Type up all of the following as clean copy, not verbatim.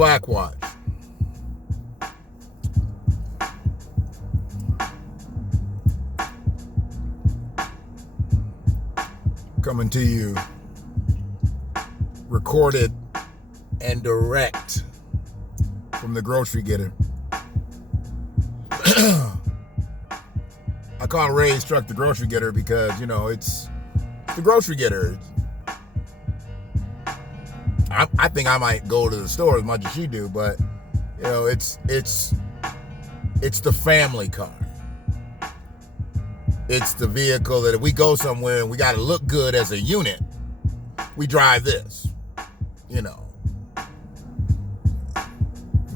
Black Watch. Coming to you, recorded and direct from the grocery getter. I call Ray's truck the grocery getter because, you know, it's the grocery getter. I think I might go to the store as much as she do, but, you know, it's the family car. It's the vehicle that if we go somewhere and we got to look good as a unit, we drive this, you know.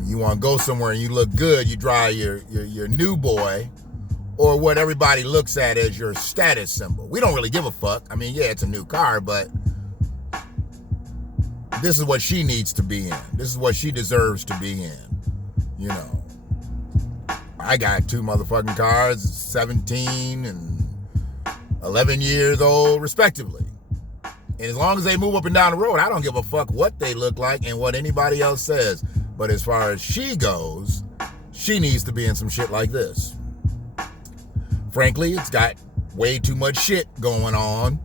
You want to go somewhere and you look good, you drive your new boy, or what everybody looks at as your status symbol. We don't really give a fuck. I mean, yeah, it's a new car, but this is what she needs to be in. This is what she deserves to be in, you know. I got two motherfucking cars, 17 and 11 years old, respectively. And as long as they move up and down the road, I don't give a fuck what they look like and what anybody else says. But as far as she goes, she needs to be in some shit like this. Frankly, it's got way too much shit going on,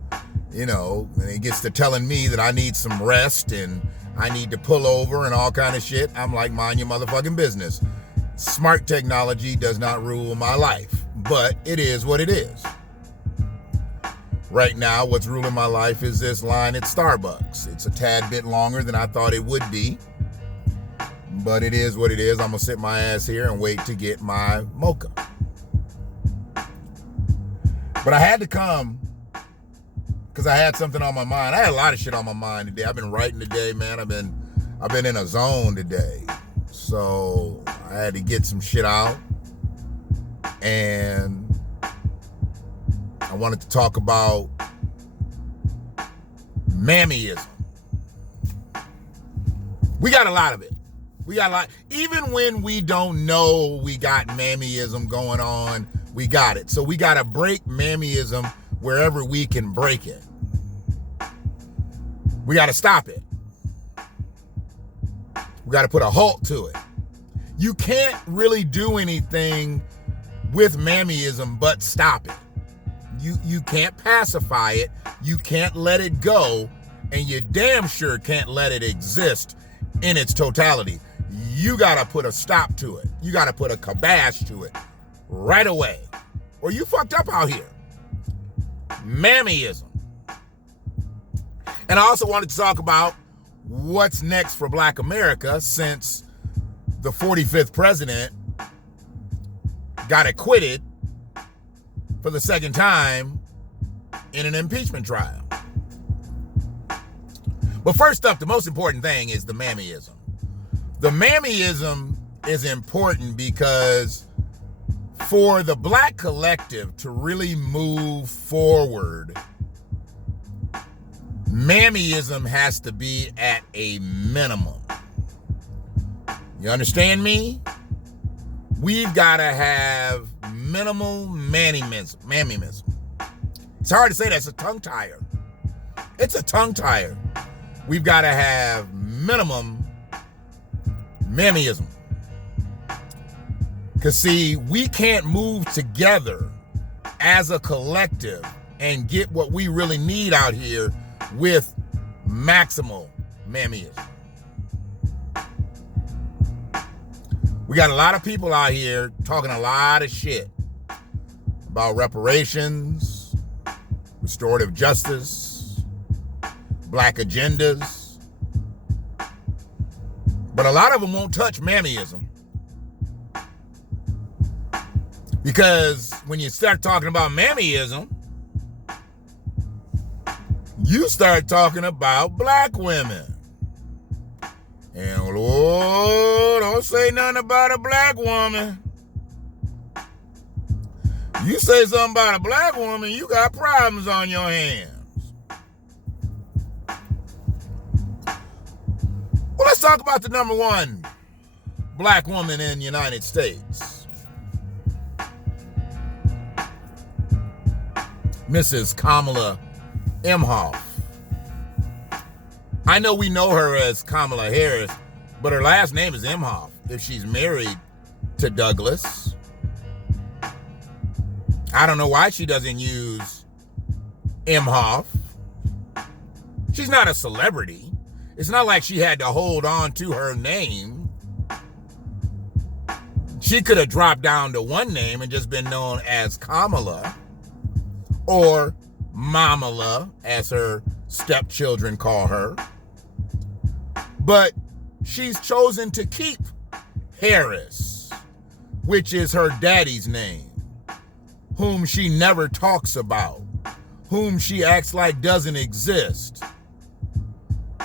you know, and it gets to telling me that I need some rest and I need to pull over and all kind of shit. I'm like, mind your motherfucking business. Smart technology does not rule my life, but it is what it is. Right now, what's ruling my life is this line at Starbucks. It's a tad bit longer than I thought it would be, but it is what it is. I'm going to sit my ass here and wait to get my mocha. But I had to come because I had something on my mind. I had a lot of shit on my mind today. I've been writing today, man. I've been in a zone today. So I had to get some shit out, and I wanted to talk about Mammyism. We got a lot of it. We got a lot. Even when we don't know we got Mammyism going on, we got it. So we got to break Mammyism wherever we can break it. We got to stop it. We got to put a halt to it. You can't really do anything with Mammyism but stop it. You can't pacify it. You can't let it go. And you damn sure can't let it exist in its totality. You got to put a stop to it. You got to put a kibosh to it right away. Or you fucked up out here. Mammyism. And I also wanted to talk about what's next for Black America since the 45th president got acquitted for the second time in an impeachment trial. But first up, the most important thing is the Mammyism. The Mammyism is important because for the Black collective to really move forward, Mammyism has to be at a minimum. You understand me? We've got to have minimal mammyism. It's hard to say that. It's a tongue tire. It's a tongue tire. We've got to have minimum mammyism. Because, see, we can't move together as a collective and get what we really need out here with maximal mammyism. We got a lot of people out here talking a lot of shit about reparations, restorative justice, Black agendas. But a lot of them won't touch Mammyism. Because when you start talking about Mammyism, you start talking about Black women. And oh, don't say nothing about a Black woman. You say something about a Black woman, you got problems on your hands. Well, let's talk about the number one Black woman in the United States. Mrs. Kamala Imhoff. I know we know her as Kamala Harris, But her last name is Imhoff if she's married to Douglas. I don't know why she doesn't use Imhoff. She's not a celebrity. It's not like she had to hold on to her name. She could have dropped down to one name and just been known as Kamala or Mamala, as her stepchildren call her. But she's chosen to keep Harris, which is her daddy's name, whom she never talks about, whom she acts like doesn't exist,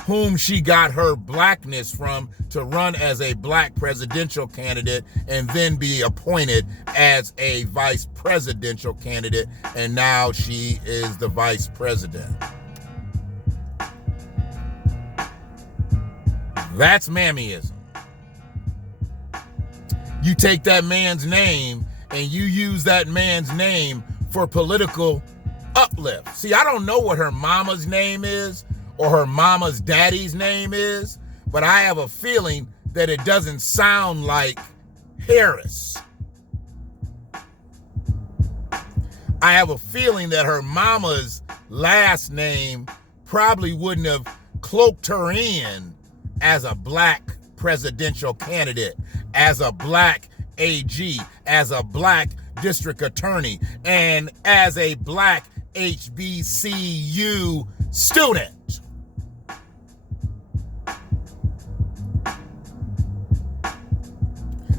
whom she got her blackness from to run as a black presidential candidate and then be appointed as a vice presidential candidate, and now she is the vice president. That's Mammyism. You take that man's name and you use that man's name for political uplift. See, I don't know what her mama's name is or her mama's daddy's name is, but I have a feeling that it doesn't sound like Harris. I have a feeling that her mama's last name probably wouldn't have cloaked her in as a black presidential candidate, as a black AG, as a black district attorney, and as a black HBCU student.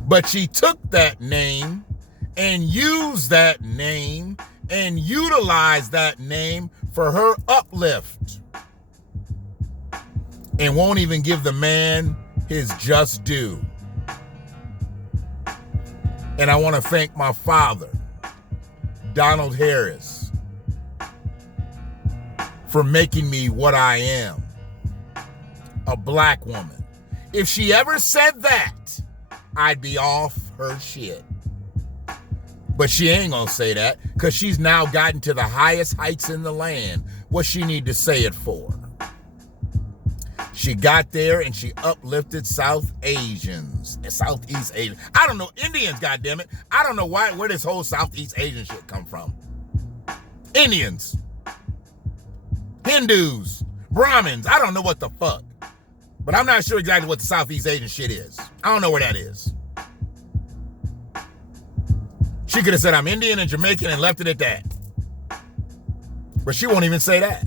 But she took that name and used that name and utilized that name for her uplift, and won't even give the man his just due. And I want to thank my father, Donald Harris, for making me what I am, a black woman. If she ever said that, I'd be off her shit. But she ain't gonna say that, because she's now gotten to the highest heights in the land. What she need to say it for? She got there and she uplifted Southeast Asians. I don't know, Indians, goddammit. I don't know where this whole Southeast Asian shit come from. Indians, Hindus, Brahmins, I don't know what the fuck. But I'm not sure exactly what the Southeast Asian shit is. I don't know where that is. She could have said I'm Indian and Jamaican and left it at that. But she won't even say that.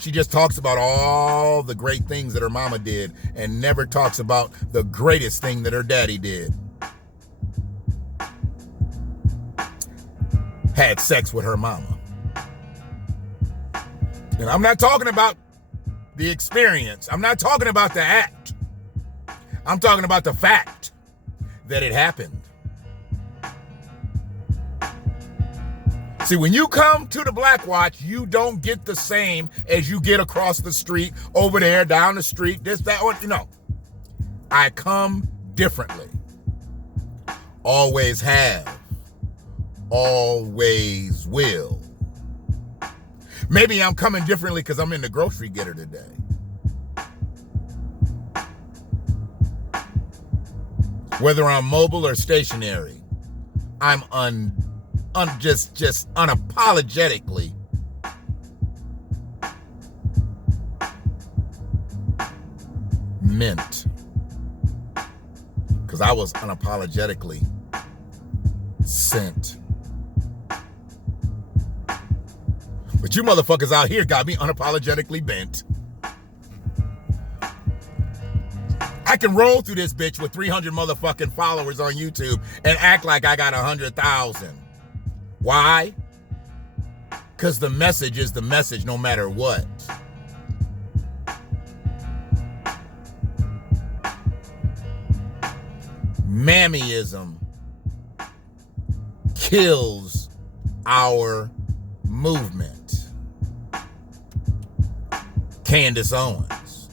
She just talks about all the great things that her mama did and never talks about the greatest thing that her daddy did. Had sex with her mama. And I'm not talking about the experience. I'm not talking about the act. I'm talking about the fact that it happened. See, when you come to the Black Watch, you don't get the same as you get across the street, over there, down the street, this, that, or, I come differently. Always have. Always will. Maybe I'm coming differently because I'm in the grocery getter today. Whether I'm mobile or stationary, I'm just unapologetically mint. Because I was unapologetically sent. But you motherfuckers out here got me unapologetically bent. I can roll through this bitch with 300 motherfucking followers on YouTube and act like I got 100,000. Why? Because the message is the message no matter what. Mammyism kills our movement. Candace Owens.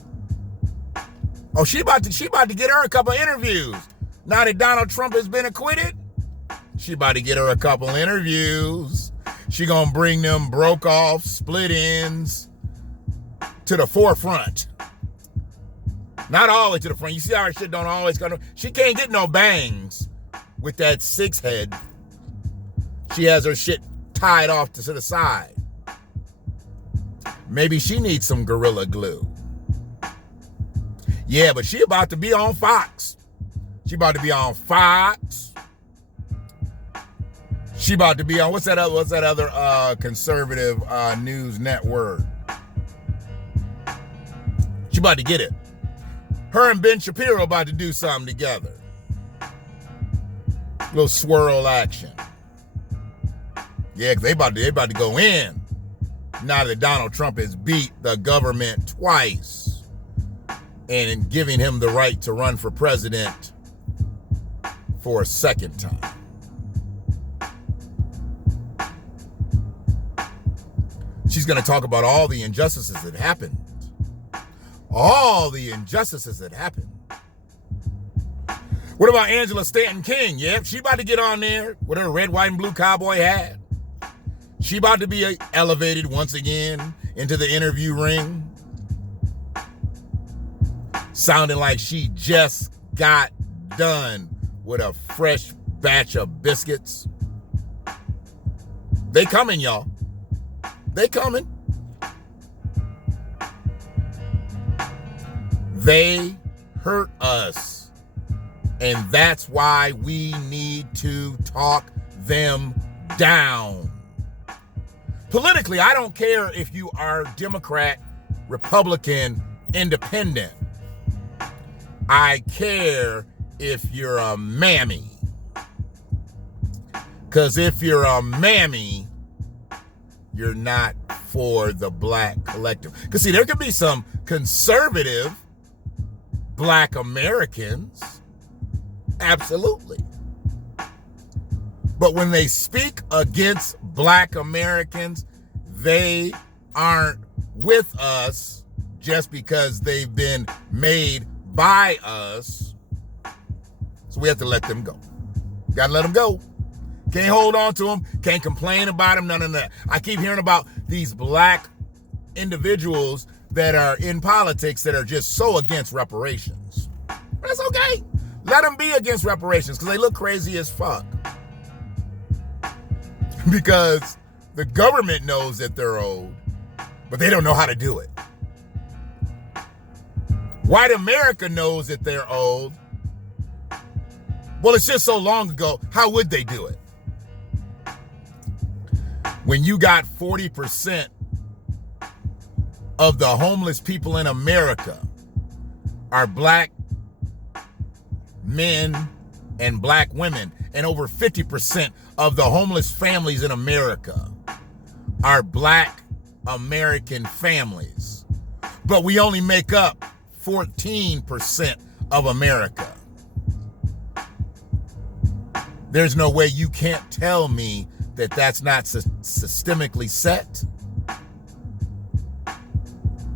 Oh, she about to get her a couple interviews. Now that Donald Trump has been acquitted, she about to get her a couple interviews. She gonna bring them broke off, split ends to the forefront. Not all the way to the front. You see how her shit don't always come. She can't get no bangs with that 6 head. She has her shit tied off to the side. Maybe she needs some Gorilla Glue. Yeah, but she about to be on Fox. She about to be on Fox. She about to be on, what's that other conservative news network? She about to get it. Her and Ben Shapiro about to do something together. Little swirl action. Yeah, 'cause they about to go in. Now that Donald Trump has beat the government twice and giving him the right to run for president for a second time. She's going to talk about all the injustices that happened. All the injustices that happened. What about Angela Stanton King? Yep, she about to get on there with her red, white, and blue cowboy hat. She about to be elevated once again into the interview ring. Sounding like she just got done with a fresh batch of biscuits. They coming, y'all. They coming. They hurt us. And that's why we need to talk them down. Politically, I don't care if you are Democrat, Republican, Independent. I care if you're a mammy. Because if you're a mammy, you're not for the black collective. Because see, there could be some conservative black Americans. Absolutely. But when they speak against black Americans, they aren't with us just because they've been made by us. So we have to let them go. Gotta let them go. Can't hold on to them. Can't complain about them. None of that. I keep hearing about these black individuals that are in politics that are just so against reparations. That's okay. Let them be against reparations because they look crazy as fuck. Because the government knows that they're owed, but they don't know how to do it. White America knows that they're owed. Well, it's just so long ago. How would they do it? When you got 40% of the homeless people in America are black men and black women, and over 50% of the homeless families in America are black American families. But we only make up 14% of America. There's no way you can't tell me that that's not systemically set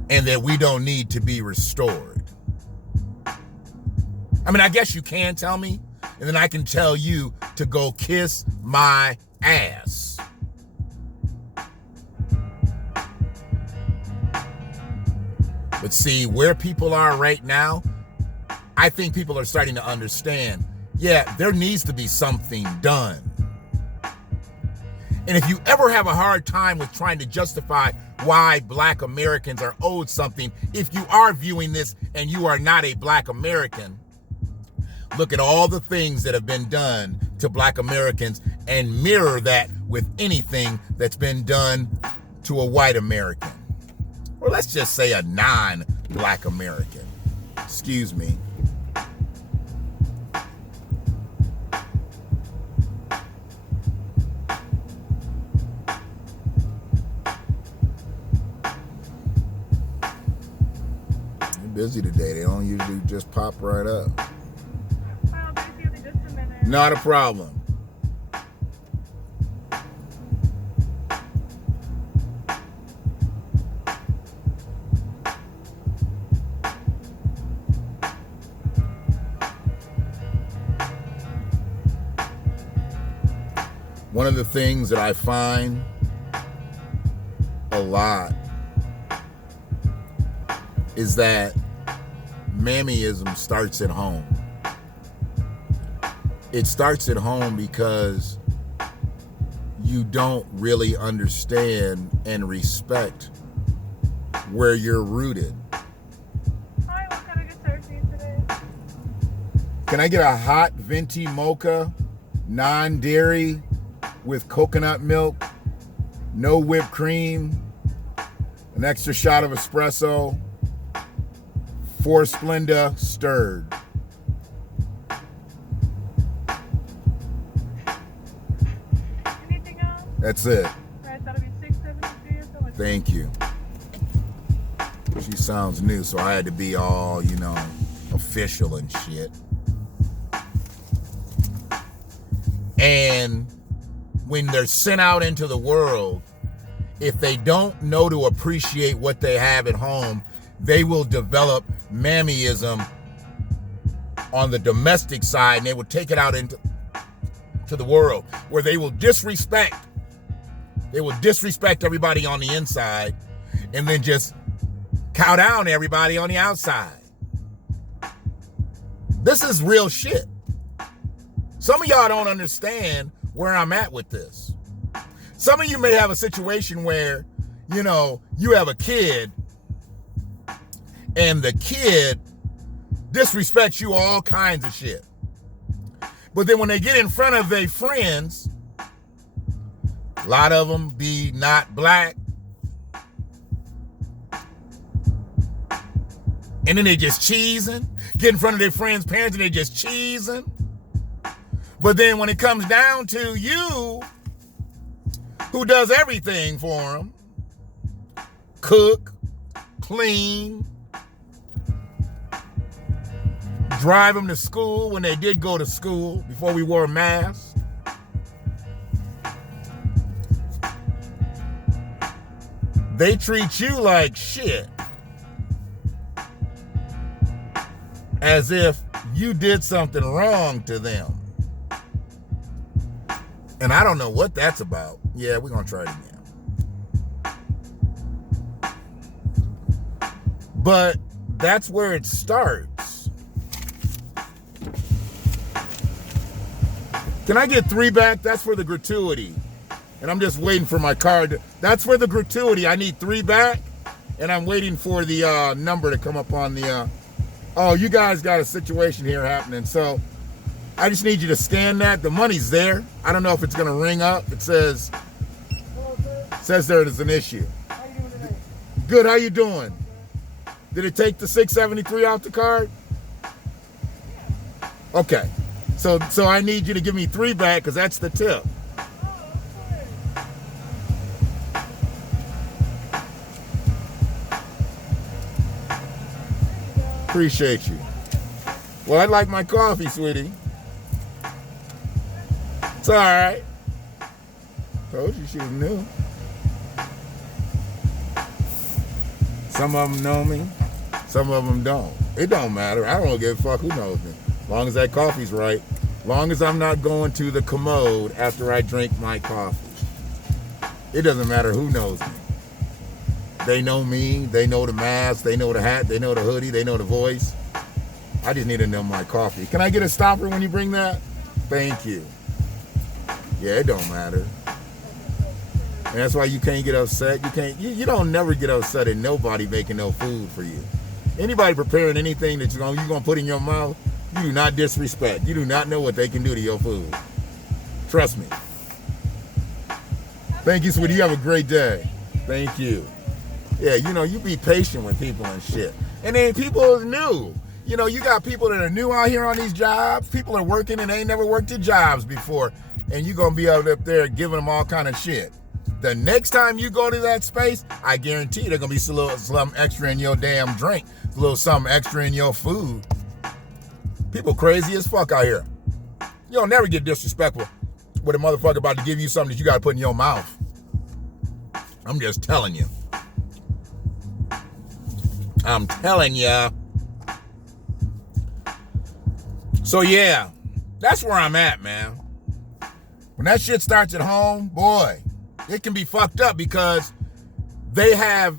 and that we don't need to be restored. I mean, I guess you can tell me, and then I can tell you to go kiss my ass. But see, where people are right now, I think people are starting to understand, yeah, there needs to be something done. And if you ever have a hard time with trying to justify why black Americans are owed something, if you are viewing this and you are not a black American, look at all the things that have been done to black Americans and mirror that with anything that's been done to a white American. Or let's just say a non-black American. Excuse me. Busy today. They don't usually just pop right up. I'll be with you in just a minute. Not a problem. One of the things that I find a lot is that Mammyism starts at home. It starts at home because you don't really understand and respect where you're rooted. Hi, what can I get served for you today? Can I get a hot venti mocha, non-dairy, with coconut milk, no whipped cream, an extra shot of espresso, 4 Splenda stirred. Anything else? That's it. Alright, that'll be $6.73 so much. Thank you. She sounds new, so I had to be all, official and shit. And when they're sent out into the world, if they don't know to appreciate what they have at home, they will develop mammyism on the domestic side, and they will take it out into the world, where they will disrespect everybody on the inside and then just cow down everybody on the outside. This is real shit. Some of y'all don't understand where I'm at with this. Some of you may have a situation where, you have a kid and the kid disrespects you all kinds of shit. But then when they get in front of their friends, a lot of them be not black, and then they just cheesing, get in front of their friends' parents and they just cheesing. But then when it comes down to you, who does everything for them, cook, clean, drive them to school when they did go to school before we wore masks, they treat you like shit, as if you did something wrong to them. And I don't know what that's about. Yeah, we're going to try it again. But that's where it starts. Can I get 3 back? That's for the gratuity. And I'm just waiting for my card. That's for the gratuity. I need 3 back. And I'm waiting for the number to come up on the... oh, you guys got a situation here happening. So I just need you to scan that. The money's there. I don't know if it's going to ring up. It says there is an issue. How you doing today? Good, how you doing? Did it take the $6.73 off the card? Okay. So I need you to give me 3 back because that's the tip. Appreciate you. Well, I like my coffee, sweetie. It's all right. Told you she was new. Some of them know me. Some of them don't. It don't matter. I don't give a fuck who knows me. As long as that coffee's right. As long as I'm not going to the commode after I drink my coffee. It doesn't matter who knows me. They know me. They know the mask. They know the hat. They know the hoodie. They know the voice. I just need to know my coffee. Can I get a stopper when you bring that? Thank you. Yeah, it don't matter. And that's why you can't get upset. You don't never get upset at nobody making no food for you. Anybody preparing anything that you're gonna put in your mouth, you do not disrespect. You do not know what they can do to your food. Trust me. Thank you, sweetie. You have a great day. Thank you. Yeah, you be patient with people and shit. And then people is new. You got people that are new out here on these jobs. People are working and they ain't never worked at jobs before. And you're going to be out up there giving them all kind of shit. The next time you go to that space, I guarantee there's going to be something extra in your damn drink. A little something extra in your food. People crazy as fuck out here. You don't never get disrespectful with a motherfucker about to give you something that you got to put in your mouth. I'm just telling you. I'm telling ya. So yeah, that's where I'm at, man. When that shit starts at home, boy, it can be fucked up because they have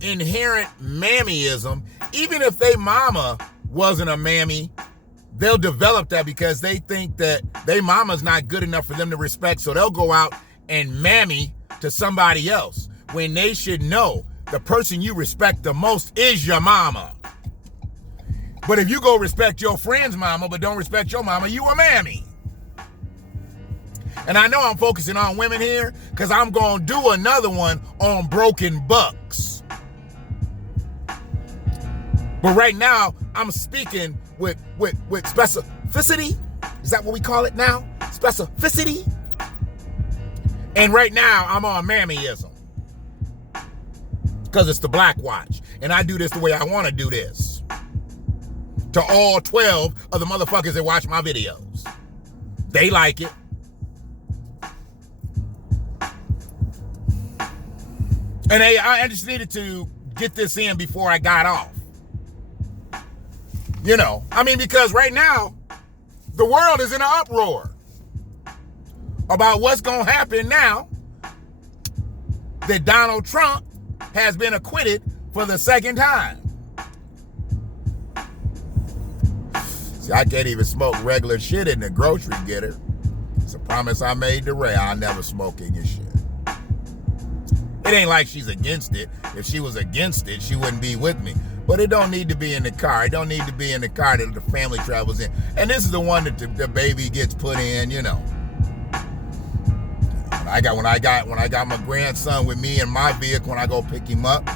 inherent mammyism. Even if they mama wasn't a mammy, they'll develop that because they think that their mama's not good enough for them to respect, so they'll go out and mammy to somebody else when they should know the person you respect the most is your mama. But if you go respect your friend's mama but don't respect your mama, you a mammy. And I know I'm focusing on women here because I'm going to do another one on broken bucks. But right now, I'm speaking with specificity. Is that what we call it now? Specificity. And right now, I'm on Mammyism. Because it's the Black Watch. And I do this the way I want to do this. To all 12 of the motherfuckers that watch my videos. They like it. And I just needed to get this in before I got off. You know, I mean, because right now, the world is in an uproar about what's going to happen now that Donald Trump has been acquitted for the second time. See, I can't even smoke regular shit in the grocery getter. It's a promise I made to Ray. I'll never smoke any shit. It ain't like she's against it. If she was against it, she wouldn't be with me. But it don't need to be in the car. It don't need to be in the car that the family travels in. And this is the one that the baby gets put in, you know. When I got my grandson with me in my vehicle, when I go pick him up,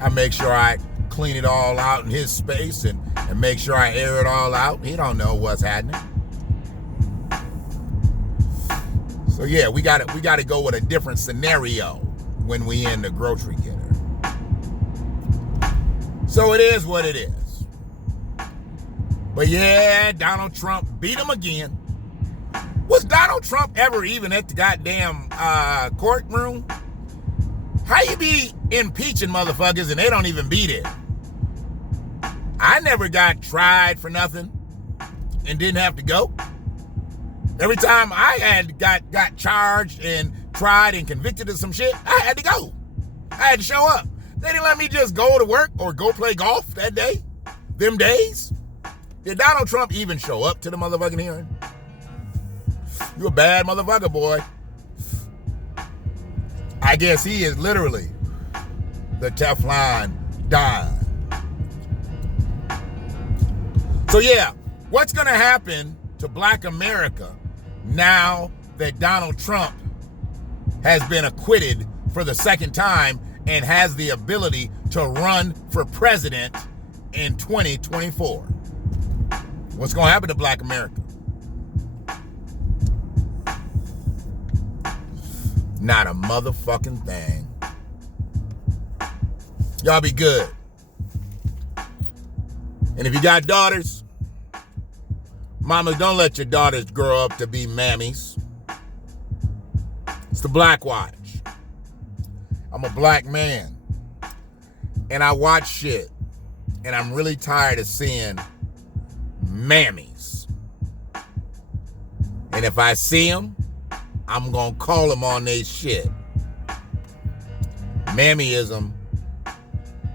I make sure I clean it all out in his space and make sure I air it all out. He don't know what's happening. So yeah, we got to go with a different scenario when we in the grocery getter. So it is what it is. But yeah, Donald Trump beat him again. Was Donald Trump ever even at the goddamn courtroom? How you be impeaching motherfuckers and they don't even be there? I never got tried for nothing and didn't have to go. Every time I got charged and tried and convicted of some shit, I had to go. I had to show up. They didn't let me just go to work or go play golf that day. Them days. Did Donald Trump even show up to the motherfucking hearing? You a bad motherfucker, boy. I guess he is literally the Teflon Don. So yeah, what's gonna happen to Black America now that Donald Trump has been acquitted for the second time and has the ability to run for president in 2024? What's gonna happen to Black America? Not a motherfucking thing. Y'all be good. And if you got daughters, mamas, don't let your daughters grow up to be mammies. It's the Black Watch. I'm a black man. And I watch shit. And I'm really tired of seeing mammies. And if I see them, I'm going to call them on their shit. Mammyism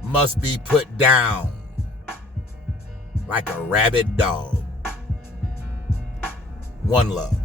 must be put down like a rabid dog. One love.